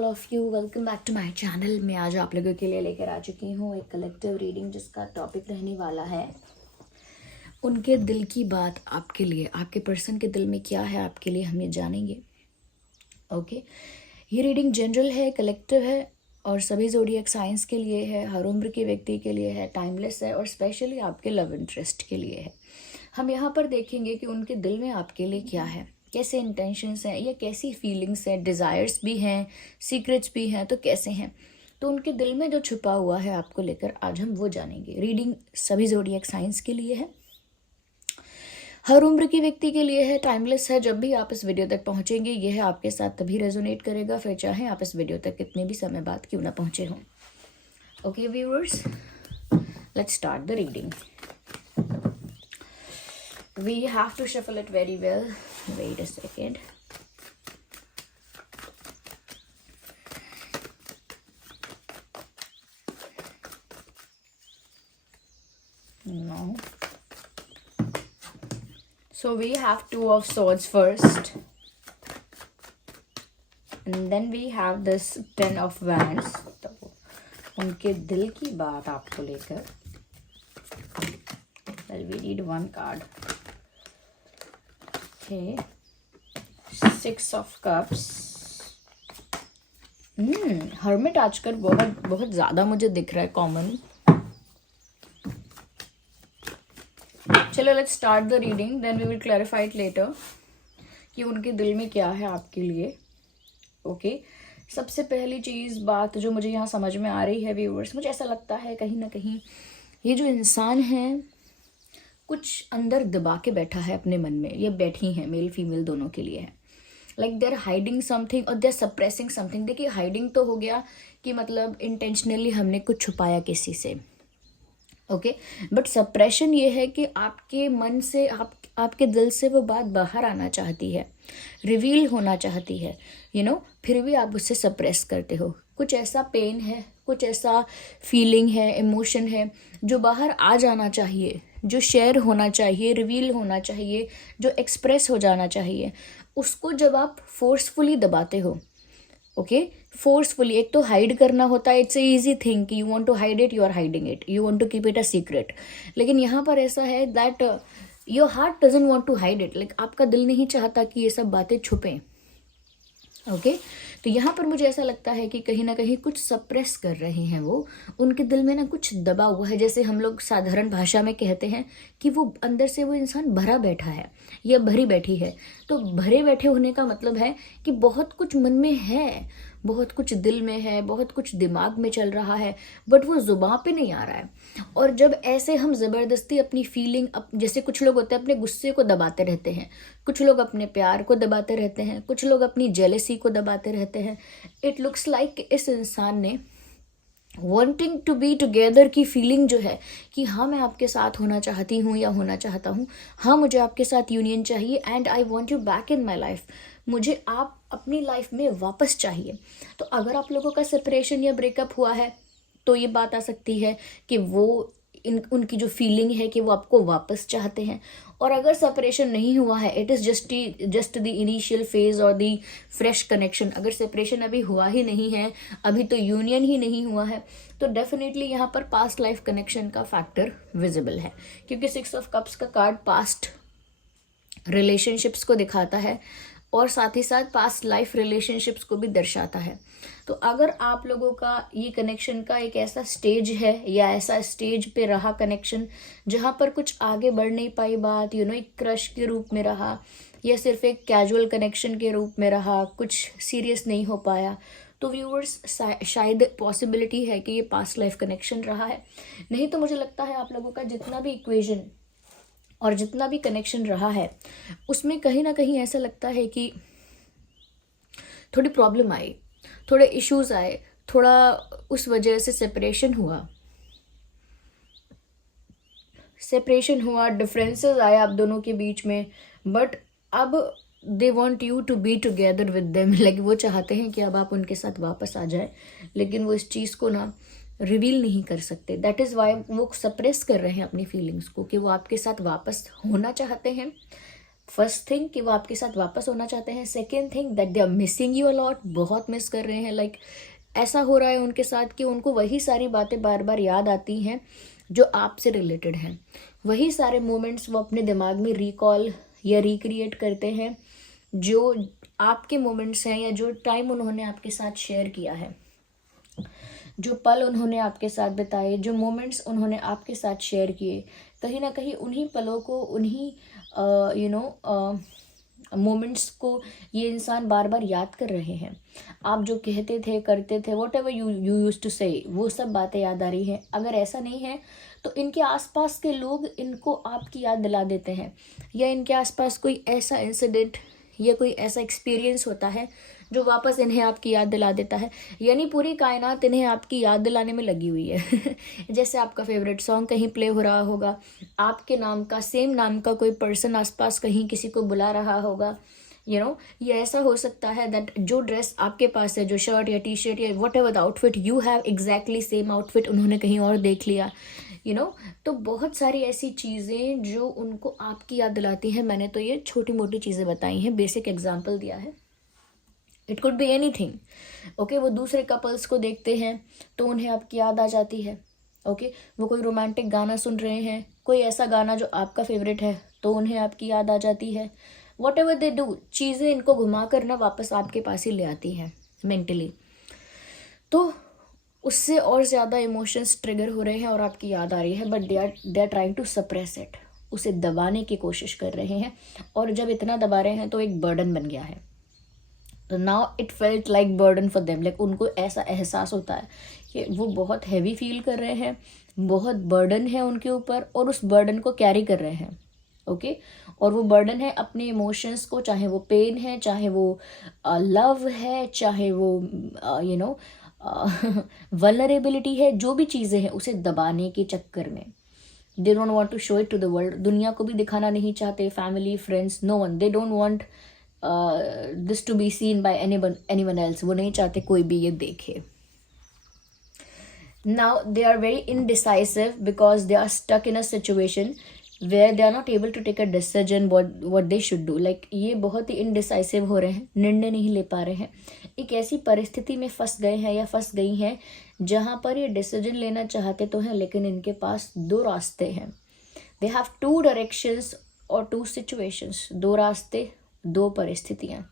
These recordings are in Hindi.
All of you, welcome back to my channel. मैं आज आप लोगों के लिए लेकर आ चुकी हूँ एक कलेक्टिव रीडिंग जिसका टॉपिक रहने वाला है उनके दिल की बात आपके लिए। आपके पर्सन के दिल में क्या है आपके लिए, हम ये जानेंगे। ओके, ये रीडिंग जनरल है, कलेक्टिव है और सभी ज़ोडिएक साइंस के लिए है, हर उम्र के व्यक्ति के लिए है, टाइमलेस है और स्पेशली आपके लव इंटरेस्ट के लिए है। हम यहाँ पर देखेंगे कि उनके दिल में आपके लिए क्या है, कैसे इंटेंशंस हैं या कैसी फीलिंग्स हैं, डिज़ायर्स भी हैं, सीक्रेट्स भी हैं, तो कैसे हैं। तो उनके दिल में जो छुपा हुआ है आपको लेकर आज हम वो जानेंगे। रीडिंग सभी ज़ोडिएक साइंस के लिए है, हर उम्र के व्यक्ति के लिए है, टाइमलेस है। जब भी आप इस वीडियो तक पहुंचेंगे यह आपके साथ तभी रेजोनेट करेगा, फिर चाहे आप इस वीडियो तक कितने भी समय बाद क्यों ना पहुंचे हों। Okay viewers, let's start the reading. We have to shuffle it very well. Wait a second. No. So we have Two of Swords first. And then we have this Ten of Wands. तो उनके दिल की बात आपको लेकर. Well, we need one card. Okay. Six of Cups. Hermit आजकल बहुत बहुत ज़्यादा मुझे दिख रहा है कॉमन। चलो let's start the reading, then we will clarify it later कि उनके दिल में क्या है आपके लिए। ओके, सबसे पहली चीज़ बात जो मुझे यहाँ समझ में आ रही है व्यूअर्स, मुझे ऐसा लगता है कहीं ना कहीं ये जो इंसान है कुछ अंदर दबा के बैठा है अपने मन में, ये बैठी हैं, मेल फीमेल दोनों के लिए है। Like they are hiding something और दे आर सप्रेसिंग समथिंग। देखिए हाइडिंग तो हो गया कि मतलब इंटेंशनली हमने कुछ छुपाया किसी से, ओके, बट सप्रेशन ये है कि आपके मन से आपके दिल से वो बात बाहर आना चाहती है, रिवील होना चाहती है, फिर भी आप उससे सप्रेस करते हो। कुछ ऐसा पेन है, कुछ ऐसा फीलिंग है, इमोशन है जो बाहर आ जाना चाहिए, जो शेयर होना चाहिए, रिवील होना चाहिए, जो एक्सप्रेस हो जाना चाहिए, उसको जब आप फोर्सफुली दबाते हो, ओके, फोर्सफुली। एक तो हाइड करना होता है, इट्स ए इजी थिंग कि you want to hide it, you are hiding it, you want to keep it a secret. लेकिन यहाँ पर ऐसा है that your heart doesn't want to hide it, like आपका दिल नहीं चाहता कि ये सब बातें छुपें। ओके, तो यहाँ पर मुझे ऐसा लगता है कि कहीं ना कहीं कुछ सप्रेस कर रहे हैं वो, उनके दिल में ना कुछ दबा हुआ है। जैसे हम लोग साधारण भाषा में कहते हैं कि वो अंदर से वो इंसान भरा बैठा है या भरी बैठी है। तो भरे बैठे होने का मतलब है कि बहुत कुछ मन में है, बहुत कुछ दिल में है, बहुत कुछ दिमाग में चल रहा है, बट वो जुबान पे नहीं आ रहा है। और जब ऐसे हम ज़बरदस्ती अपनी फीलिंग, जैसे कुछ लोग होते हैं अपने गुस्से को दबाते रहते हैं, कुछ लोग अपने प्यार को दबाते रहते हैं, कुछ लोग अपनी जेलसी को दबाते रहते हैं। इट लुक्स लाइक इस इंसान ने wanting to be together की फीलिंग जो है कि हाँ मैं आपके साथ होना चाहती हूँ या होना चाहता हूँ, हाँ मुझे आपके साथ यूनियन चाहिए and I want you back in my life, मुझे आप अपनी लाइफ में वापस चाहिए। तो अगर आप लोगों का सेपरेशन या ब्रेकअप हुआ है तो ये बात आ सकती है कि वो उनकी जो फीलिंग है कि वो आपको वापस चाहते हैं। और अगर सेपरेशन नहीं हुआ है, it is just the initial phase और द फ्रेश कनेक्शन। अगर सेपरेशन अभी हुआ ही नहीं है, अभी तो यूनियन ही नहीं हुआ है, तो डेफिनेटली यहाँ पर पास्ट लाइफ कनेक्शन का फैक्टर विजिबल है, क्योंकि सिक्स ऑफ कप्स का कार्ड पास्ट रिलेशनशिप्स को दिखाता है और साथ ही साथ पास्ट लाइफ रिलेशनशिप्स को भी दर्शाता है। तो अगर आप लोगों का ये कनेक्शन का एक ऐसा स्टेज है या ऐसा स्टेज पे रहा कनेक्शन जहाँ पर कुछ आगे बढ़ नहीं पाई बात, एक क्रश के रूप में रहा या सिर्फ एक कैजुअल कनेक्शन के रूप में रहा, कुछ सीरियस नहीं हो पाया, तो व्यूअर्स शायद पॉसिबिलिटी है कि ये पास्ट लाइफ कनेक्शन रहा है। नहीं तो मुझे लगता है आप लोगों का जितना भी इक्वेशन और जितना भी कनेक्शन रहा है उसमें कहीं ना कहीं ऐसा लगता है कि थोड़ी प्रॉब्लम आई, थोड़े इश्यूज आए, थोड़ा उस वजह से सेपरेशन हुआ, डिफरेंसेस आए आप दोनों के बीच में, बट अब they want you to be together with them. Like वो चाहते हैं कि अब आप उनके साथ वापस आ जाए, लेकिन वो इस चीज़ को ना रिवील नहीं कर सकते। दैट इज़ वाई वो सप्रेस कर रहे हैं अपनी फीलिंग्स को कि वो आपके साथ वापस होना चाहते हैं, फर्स्ट थिंग कि वो आपके साथ वापस होना चाहते हैं, second thing that they are missing you a lot, बहुत मिस कर रहे हैं। लाइक ऐसा हो रहा है उनके साथ कि उनको वही सारी बातें बार बार याद आती हैं जो आपसे रिलेटेड हैं, वही सारे मोमेंट्स वो अपने दिमाग में रिकॉल या रिक्रिएट करते हैं जो आपके मोमेंट्स हैं, या जो टाइम उन्होंने आपके साथ शेयर किया है, जो पल उन्होंने आपके साथ बिताए, जो मोमेंट्स उन्होंने आपके साथ शेयर किए। कहीं ना कहीं उन्हीं पलों को, उन्हीं मोमेंट्स को ये इंसान बार बार याद कर रहे हैं। आप जो कहते थे, करते थे, whatever you use to say, वो सब बातें याद आ रही हैं। अगर ऐसा नहीं है तो इनके आसपास के लोग इनको आपकी याद दिला देते हैं, या इनके आसपास कोई ऐसा इंसिडेंट या कोई ऐसा एक्सपीरियंस होता है जो वापस इन्हें आपकी याद दिला देता है। यानी पूरी कायनात इन्हें आपकी याद दिलाने में लगी हुई है। जैसे आपका फेवरेट सॉन्ग कहीं प्ले हो रहा होगा, आपके नाम का, सेम नाम का कोई पर्सन आसपास कहीं किसी को बुला रहा होगा, ये ऐसा हो सकता है दैट जो ड्रेस आपके पास है, जो शर्ट या टी शर्ट या what ever the outfit you have, exactly same outfit उन्होंने कहीं और देख लिया, तो बहुत सारी ऐसी चीज़ें जो उनको आपकी याद दिलाती हैं। मैंने तो ये छोटी मोटी चीज़ें बताई हैं, बेसिक एग्जाम्पल दिया है, it could be anything. Okay, वो दूसरे कपल्स को देखते हैं तो उन्हें आपकी याद आ जाती है। ओके, वो कोई रोमांटिक गाना सुन रहे हैं, कोई ऐसा गाना जो आपका फेवरेट है, तो उन्हें आपकी याद आ जाती है। वॉट एवर दे डू, चीज़ें इनको घुमा कर ना वापस आपके पास ही ले आती हैं मेंटली। तो उससे और ज़्यादा इमोशंस ट्रिगर हो रहे हैं और आपकी याद आ रही है, but they are trying to suppress it, उसे दबाने की कोशिश कर रहे हैं। और जब इतना दबा रहे हैं तो एक बर्डन बन गया है। तो now it felt like burden for them, like उनको ऐसा एहसास होता है कि वो बहुत हैवी फील कर रहे हैं, बहुत बर्डन है उनके ऊपर, और उस बर्डन को कैरी कर रहे हैं। ओके, और वो बर्डन है अपने इमोशंस को, चाहे वो पेन है, चाहे वो लव है, चाहे वो वल्नरेबिलिटी है, जो भी चीज़ें हैं उसे दबाने के चक्कर में they don't want to show it to the world. दुनिया को भी दिखाना नहीं चाहते, family, friends, no one, they don't want this to be seen by anyone else. वो नहीं चाहते कोई भी ये देखे। Now they are very indecisive because they are stuck in a situation where they are not able to take a decision what they should do. Like ये बहुत ही इनडिसाइसिव हो रहे हैं, निर्णय नहीं ले पा रहे हैं, एक ऐसी परिस्थिति में फंस गए हैं या फंस गई हैं जहाँ पर ये डिसीजन लेना चाहते तो हैं, लेकिन इनके पास दो रास्ते हैं। दे हैव टू डायरेक्शंस और टू सिचुएशंस, दो रास्ते, दो परिस्थितियाँ,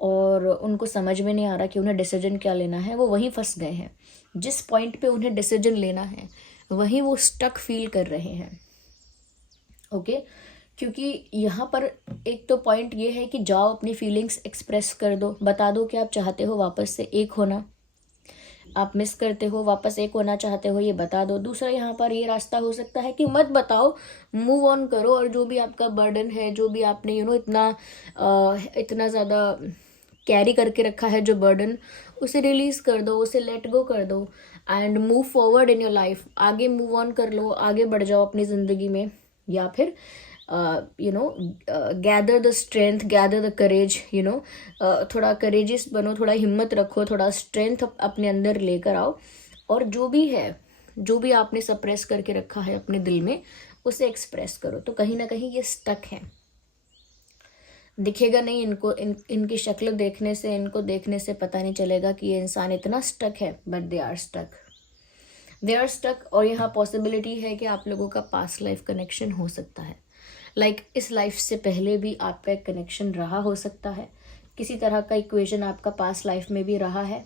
और उनको समझ में नहीं आ रहा कि उन्हें डिसीजन क्या लेना है। वो वहीं फंस गए हैं, जिस पॉइंट पे उन्हें डिसीजन लेना है वहीं वो स्टक फील कर रहे हैं। ओके, क्योंकि यहाँ पर एक तो पॉइंट ये है कि जाओ अपनी फीलिंग्स एक्सप्रेस कर दो, बता दो कि आप चाहते हो वापस से एक होना, आप मिस करते हो, वापस एक होना चाहते हो, ये बता दो। दूसरा यहाँ पर ये रास्ता हो सकता है कि मत बताओ, मूव ऑन करो, और जो भी आपका बर्डन है, जो भी आपने इतना ज़्यादा कैरी करके रखा है जो बर्डन, उसे रिलीज़ कर दो, उसे लेट गो कर दो and move forward in your life. आगे मूव ऑन कर लो, आगे बढ़ जाओ अपनी ज़िंदगी में, या फिर gather the strength, gather the courage, थोड़ा करेजियस बनो, थोड़ा हिम्मत रखो, थोड़ा स्ट्रेंथ अपने अंदर लेकर आओ, और जो भी है, जो भी आपने सप्रेस करके रखा है अपने दिल में, उसे एक्सप्रेस करो। तो कहीं ना कहीं ये स्टक है, दिखेगा नहीं इनको, इनकी शक्ल देखने से, इनको देखने से पता नहीं चलेगा कि ये इंसान इतना स्टक है, बट दे आर स्टक। और यहाँ पॉसिबिलिटी है कि आप लोगों का पास्ट लाइफ कनेक्शन हो सकता है। लाइक इस लाइफ से पहले भी आपका एक कनेक्शन रहा हो सकता है, किसी तरह का इक्वेशन आपका पास्ट लाइफ में भी रहा है।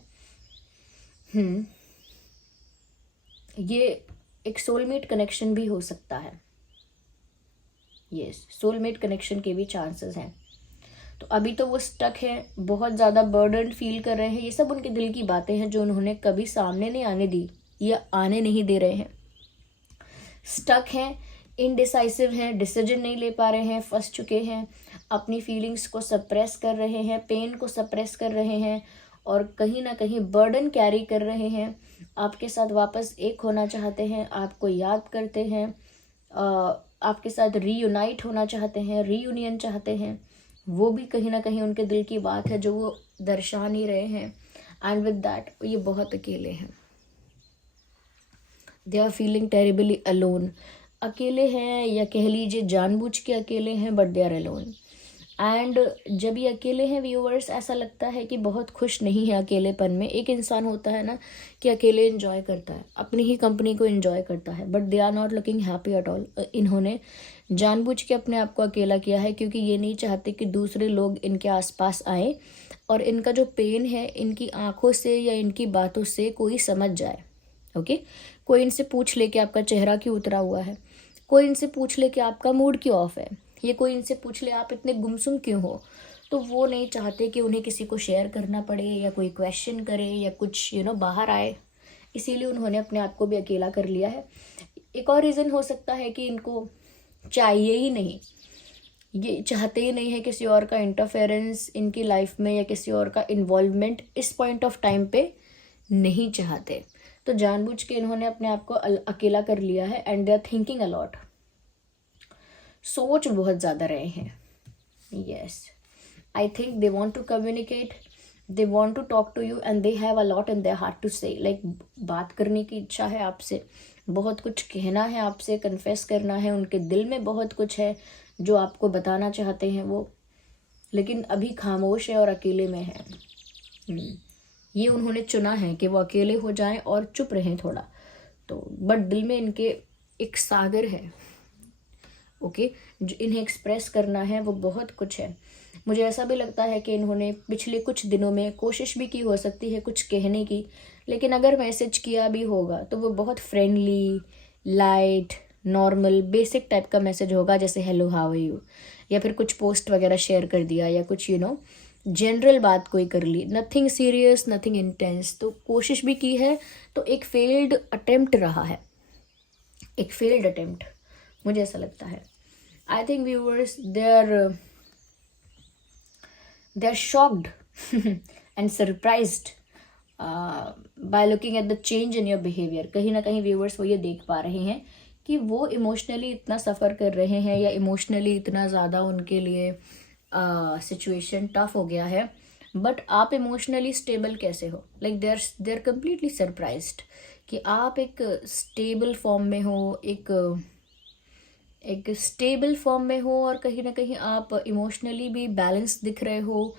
ये एक सोलमेट कनेक्शन भी हो सकता है। यस, सोलमेट कनेक्शन के भी चांसेस हैं। तो अभी तो वो स्टक है, बहुत ज़्यादा बर्डन फील कर रहे हैं। ये सब उनके दिल की बातें हैं जो उन्होंने कभी सामने नहीं आने दी या आने नहीं दे रहे हैं। स्टक हैं, इनडिसाइसिव हैं, डिसीजन नहीं ले पा रहे हैं, फंस चुके हैं, अपनी फीलिंग्स को सप्रेस कर रहे हैं, पेन को सप्रेस कर रहे हैं, और कहीं ना कहीं बर्डन कैरी कर रहे हैं। आपके साथ वापस एक होना चाहते हैं, आपको याद करते हैं, आपके साथ रीयूनाइट होना चाहते हैं, रीयूनियन चाहते हैं। वो भी कहीं ना कहीं उनके दिल की बात है जो वो दर्शा नहीं रहे हैं। एंड विद दैट ये बहुत अकेले हैं। They are feeling terribly alone. अकेले हैं, या कह लीजिए जानबूझ के अकेले हैं, but they are alone. And जब ये अकेले हैं व्यूअर्स, ऐसा लगता है कि बहुत खुश नहीं है अकेलेपन में। एक इंसान होता है ना कि अकेले एंजॉय करता है, अपनी ही कंपनी को एंजॉय करता है, but they are not looking happy at all. इन्होंने जानबूझ के अपने आप को अकेला किया है, क्योंकि ये नहीं चाहते कि दूसरे लोग इनके आसपास आए और इनका जो पेन है इनकी आंखों से या इनकी बातों से कोई समझ जाए। ओके, कोई इनसे पूछ ले कि आपका चेहरा क्यों उतरा हुआ है, कोई इनसे पूछ ले कि आपका मूड क्यों ऑफ है, ये कोई इनसे पूछ ले आप इतने गुमसुम क्यों हो। तो वो नहीं चाहते कि उन्हें किसी को शेयर करना पड़े या कोई क्वेश्चन करे या कुछ बाहर आए, इसीलिए उन्होंने अपने आप को भी अकेला कर लिया है। एक और रीज़न हो सकता है कि इनको चाहिए ही नहीं, ये चाहते ही नहीं है किसी और का इंटरफेरेंस इनकी लाइफ में या किसी और का इन्वॉल्वमेंट इस पॉइंट ऑफ टाइम पे नहीं चाहते। तो जानबूझ के इन्होंने अपने आप को अकेला कर लिया है and they are thinking a lot, सोच बहुत ज़्यादा रहे हैं। Yes, I think they want to communicate, they want to talk to you and they have a lot in their heart to say. Like बात करने की इच्छा है आपसे, बहुत कुछ कहना है आपसे, कन्फेस करना है, उनके दिल में बहुत कुछ है जो आपको बताना चाहते हैं वो, लेकिन अभी खामोश है और अकेले में है। ये उन्होंने चुना है कि वो अकेले हो जाएं और चुप रहें थोड़ा, तो बट दिल में इनके एक सागर है। ओके, जो इन्हें एक्सप्रेस करना है वो बहुत कुछ है। मुझे ऐसा भी लगता है कि इन्होंने पिछले कुछ दिनों में कोशिश भी की हो सकती है कुछ कहने की, लेकिन अगर मैसेज किया भी होगा तो वो बहुत friendly, light, normal, basic type का मैसेज होगा, जैसे हेलो हाउ आर यू, या फिर कुछ पोस्ट वगैरह शेयर कर दिया या कुछ जनरल बात कोई कर ली, नथिंग सीरियस, नथिंग इंटेंस। तो कोशिश भी की है तो एक फेल्ड अटेम्प्ट रहा है, एक फेल्ड अटेम्प्ट, मुझे ऐसा लगता है। आई think viewers they are shocked and surprised by looking at the change in your behavior। कहीं ना कहीं व्यूअर्स वो ये देख पा रहे हैं कि वो इमोशनली इतना सफ़र कर रहे हैं या इमोशनली इतना ज़्यादा उनके लिए सिचुएशन टफ हो गया है, बट आप इमोशनली स्टेबल कैसे हो। Like they are completely surprised कि आप एक स्टेबल फॉर्म में हो, एक स्टेबल फॉर्म में हो, और कहीं ना कहीं आप इमोशनली भी बैलेंस दिख रहे हो,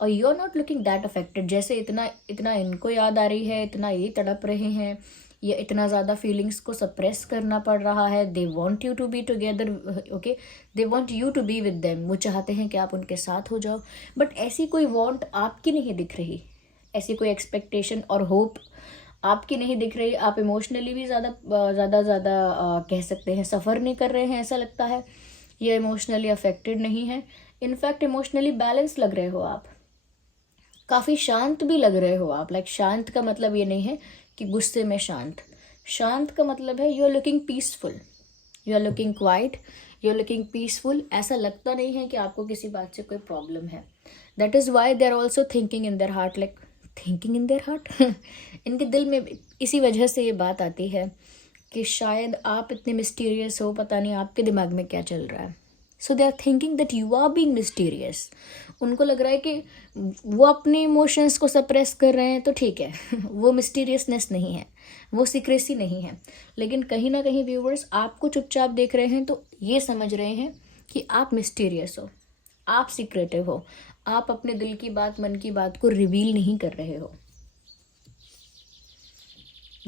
और you are not looking that affected. जैसे इतना इनको याद आ रही है, इतना ये तड़प रहे हैं, या इतना ज़्यादा फीलिंग्स को सप्रेस करना पड़ रहा है। They want you to be together, okay, they want you to be with them. वो चाहते हैं कि आप उनके साथ हो जाओ, बट ऐसी कोई वॉन्ट आपकी नहीं दिख रही, ऐसी कोई एक्सपेक्टेशन और होप आपकी नहीं दिख रही। आप इमोशनली भी ज़्यादा कह सकते हैं सफ़र नहीं कर रहे हैं ऐसा लगता है, या इमोशनली अफेक्टेड नहीं है। इनफैक्ट इमोशनली बैलेंस लग रहे हो आप, काफ़ी शांत भी लग रहे हो आप। लाइक शांत का मतलब ये नहीं है कि गुस्से में शांत, शांत का मतलब है you are looking peaceful, you are looking quiet, you are looking peaceful. ऐसा लगता नहीं है कि आपको किसी बात से कोई प्रॉब्लम है। That is why they are also thinking in their heart, like thinking in their heart इनके दिल में इसी वजह से ये बात आती है कि शायद आप इतने मिस्टीरियस हो, पता नहीं आपके दिमाग में क्या चल रहा है। So they are thinking that you are being mysterious. उनको लग रहा है कि वो अपने इमोशंस को सप्रेस कर रहे हैं तो ठीक है वो मिस्टीरियसनेस नहीं है, वो सीक्रेसी नहीं है। लेकिन कहीं ना कहीं व्यूवर्स आपको चुपचाप देख रहे हैं तो ये समझ रहे हैं कि आप मिस्टीरियस हो, आप सीक्रेटिव हो, आप अपने दिल की बात, मन की बात को रिवील नहीं कर रहे हो।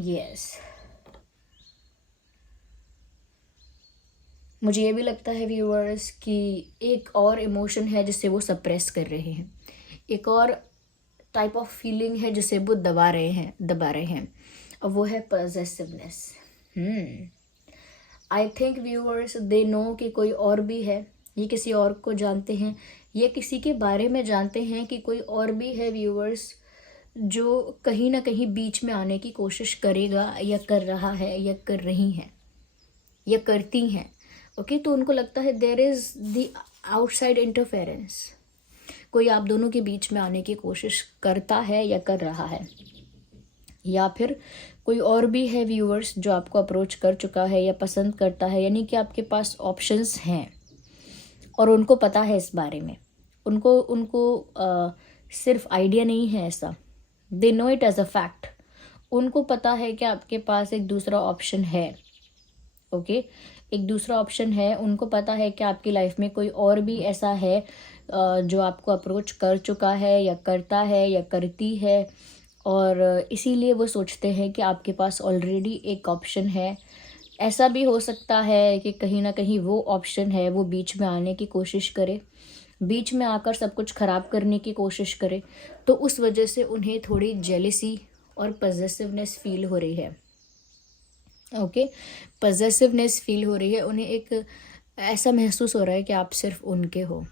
यस, मुझे ये भी लगता है व्यूअर्स कि एक और इमोशन है जिसे वो सप्रेस कर रहे हैं, एक और टाइप ऑफ फीलिंग है जिसे वो दबा रहे हैं, और वो है possessiveness. I think viewers they know कि कोई और भी है, ये किसी और को जानते हैं, ये किसी के बारे में जानते हैं कि कोई और भी है व्यूअर्स जो कहीं ना कहीं बीच में आने की कोशिश करेगा, या कर रहा है, या कर रही हैं, या करती हैं। ओके, तो उनको लगता है there is the outside interference, कोई आप दोनों के बीच में आने की कोशिश करता है या कर रहा है, या फिर कोई और भी है व्यूअर्स जो आपको अप्रोच कर चुका है या पसंद करता है। यानी कि आपके पास ऑप्शंस हैं और उनको पता है इस बारे में, उनको सिर्फ आइडिया नहीं है ऐसा, they know it as a fact. उनको पता है कि आपके पास एक दूसरा ऑप्शन है, ओके। एक दूसरा ऑप्शन है, उनको पता है कि आपकी लाइफ में कोई और भी ऐसा है जो आपको अप्रोच कर चुका है या करता है या करती है, और इसीलिए वो सोचते हैं कि आपके पास ऑलरेडी एक ऑप्शन है। ऐसा भी हो सकता है कि कहीं ना कहीं वो ऑप्शन है वो बीच में आने की कोशिश करे, बीच में आकर सब कुछ खराब करने की कोशिश करे, तो उस वजह से उन्हें थोड़ी जेलिसी और पजेसिवनेस फील हो रही है। ओके, पजेसिवनेस फील हो रही है उन्हें, एक ऐसा महसूस हो रहा है कि आप सिर्फ उनके हो।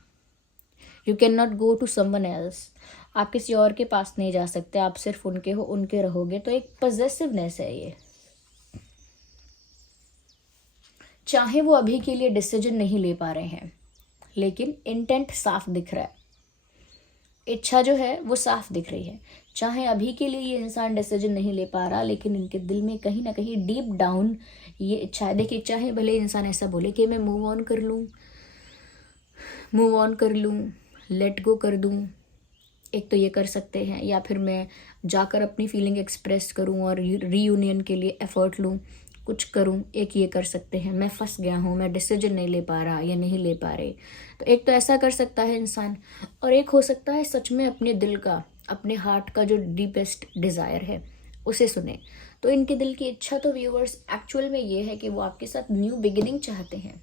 You can not go to someone else, आप किसी और के पास नहीं जा सकते, आप सिर्फ उनके हो, उनके रहोगे। तो एक पजेसिवनेस है ये। चाहे वो अभी के लिए डिसीजन नहीं ले पा रहे हैं, लेकिन इंटेंट साफ दिख रहा है, इच्छा जो है वो साफ दिख रही है। चाहे अभी के लिए ये इंसान डिसीजन नहीं ले पा रहा, लेकिन इनके दिल में कहीं ना कहीं डीप डाउन ये इच्छा है। देखिए, चाहे भले इंसान ऐसा बोले कि मैं मूव ऑन कर लूँ, मूव ऑन कर लूँ, लेट गो कर दूँ, एक तो ये कर सकते हैं, या फिर मैं जाकर अपनी फीलिंग एक्सप्रेस करूं और रीयूनियन के लिए एफर्ट लूं, कुछ करूं, एक ये कर सकते हैं। मैं फंस गया हूं, मैं डिसीजन नहीं ले पा रहा या नहीं ले पा रहे, तो एक तो ऐसा कर सकता है इंसान। और एक हो सकता है सच में अपने दिल का, अपने हार्ट का जो डीपेस्ट डिज़ायर है उसे सुने। तो इनके दिल की इच्छा तो व्यूअर्स एक्चुअल में ये है कि वो आपके साथ न्यू बिगिनिंग चाहते हैं।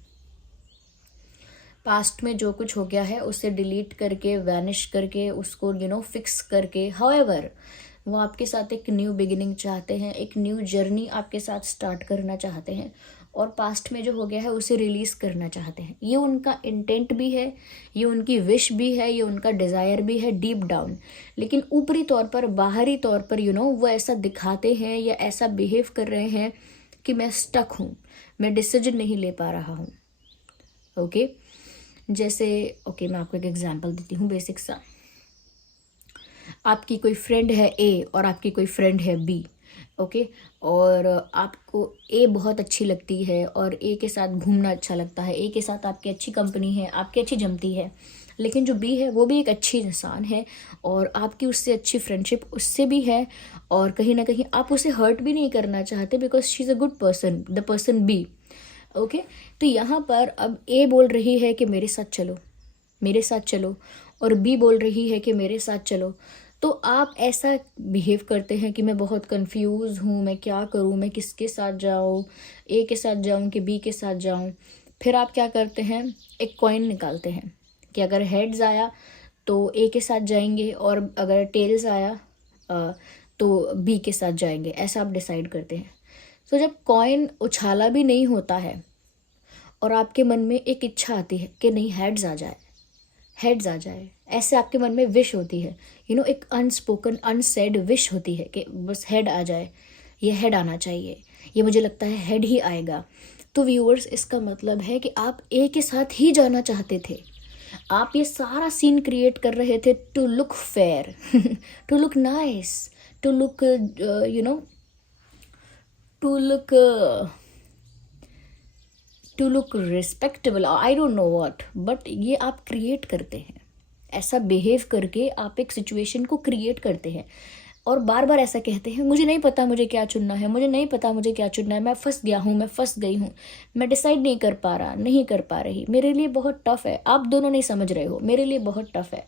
पास्ट में जो कुछ हो गया है उसे डिलीट करके, वैनिश करके, उसको फिक्स करके, हाउएवर वो आपके साथ एक न्यू बिगिनिंग चाहते हैं, एक न्यू जर्नी आपके साथ स्टार्ट करना चाहते हैं, और पास्ट में जो हो गया है उसे रिलीज़ करना चाहते हैं। ये उनका इंटेंट भी है, ये उनकी विश भी है, ये उनका डिज़ायर भी है डीप डाउन। लेकिन ऊपरी तौर पर, बाहरी तौर पर वो ऐसा दिखाते हैं या ऐसा बिहेव कर रहे हैं कि मैं स्टक हूँ, मैं डिसीजन नहीं ले पा रहा हूँ। ओके, जैसे मैं आपको एक एग्जांपल देती हूँ बेसिक सा। आपकी कोई फ्रेंड है ए और आपकी कोई फ्रेंड है बी, ओके, और आपको ए बहुत अच्छी लगती है और ए के साथ घूमना अच्छा लगता है, ए के साथ आपकी अच्छी कंपनी है, आपकी अच्छी जमती है। लेकिन जो बी है वो भी एक अच्छी इंसान है और आपकी उससे अच्छी फ्रेंडशिप उससे भी है, और कहीं ना कहीं आप उसे हर्ट भी नहीं करना चाहते because she is a good person, the person be. Okay, तो यहाँ पर अब ए बोल रही है कि मेरे साथ चलो, मेरे साथ चलो, और बी बोल रही है कि मेरे साथ चलो। तो आप ऐसा बिहेव करते हैं कि मैं बहुत कंफ्यूज हूँ, मैं क्या करूँ, मैं किसके साथ जाऊँ, ए के साथ जाऊँ कि बी के साथ जाऊँ। फिर आप क्या करते हैं, एक कॉइन निकालते हैं कि अगर हेड्स आया तो ए के साथ जाएंगे, और अगर टेल्स आया तो बी के साथ जाएंगे, ऐसा आप डिसाइड करते हैं। तो जब कॉइन उछाला भी नहीं होता है और आपके मन में एक इच्छा आती है कि नहीं हेड्स आ जाए, हेड्स आ जाए, ऐसे आपके मन में विश होती है, एक अनस्पोकन अनसेड विश होती है कि बस हेड आ जाए, ये हेड आना चाहिए, ये मुझे लगता है हेड ही आएगा। तो व्यूअर्स, इसका मतलब है कि आप ए के साथ ही जाना चाहते थे। आप ये सारा सीन क्रिएट कर रहे थे to look fair, to look nice, to look to look to look respectable, I don't know what, but ये आप क्रिएट करते हैं। ऐसा बिहेव करके आप एक सिचुएशन को क्रिएट करते हैं और बार बार ऐसा कहते हैं, मुझे नहीं पता मुझे क्या चुनना है, मुझे नहीं पता मुझे क्या चुनना है, मैं फंस गया हूँ, मैं फंस गई हूँ, मैं डिसाइड नहीं कर पा रहा, नहीं कर पा रही, मेरे लिए बहुत टफ है, आप दोनों नहीं समझ रहे हो, मेरे लिए बहुत टफ है।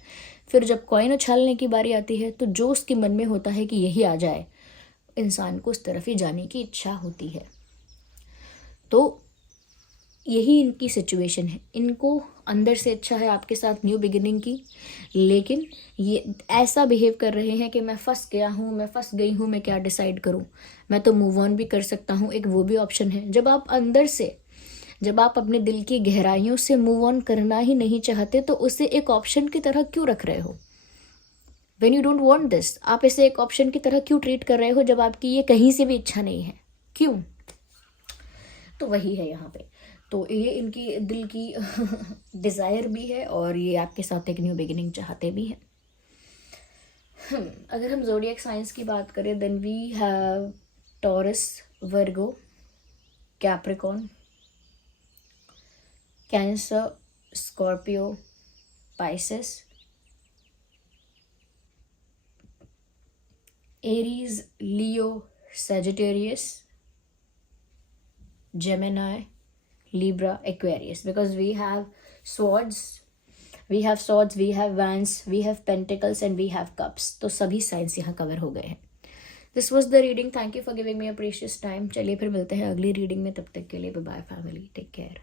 फिर जब कॉइन उछालने की बारी आती है तो जो उसके मन में होता है कि यही आ जाए, इंसान को उस तरफ ही जाने की इच्छा होती है। तो यही इनकी सिचुएशन है, इनको अंदर से इच्छा है आपके साथ न्यू बिगिनिंग की, लेकिन ये ऐसा बिहेव कर रहे हैं कि मैं फंस गया हूँ, मैं फंस गई हूँ, मैं क्या डिसाइड करूँ, मैं तो मूव ऑन भी कर सकता हूँ, एक वो भी ऑप्शन है। जब आप अंदर से, जब आप अपने दिल की गहराइयों से मूव ऑन करना ही नहीं चाहते तो उसे एक ऑप्शन की तरह क्यों रख रहे हो? When you don't want this, आप इसे एक ऑप्शन की तरह क्यों ट्रीट कर रहे हो जब आपकी ये कहीं से भी इच्छा नहीं है, क्यों? तो वही है यहाँ पे। तो ये इनकी दिल की डिज़ायर भी है और ये आपके साथ एक न्यू बिगिनिंग चाहते भी हैं। अगर हम ज़ोडिएक साइंस की बात करें, then we have Taurus, Virgo, Capricorn, Cancer, Scorpio, Pisces, Aries, Leo, Sagittarius, Gemini, Libra, Aquarius, because we have swords, we have wands, we have pentacles and we have cups. तो सभी साइंस यहाँ कवर हो गए हैं. This was the reading. Thank you for giving me a precious time. चलिए फिर मिलते हैं अगली रीडिंग में. तब तक के लिए bye bye family. Take care.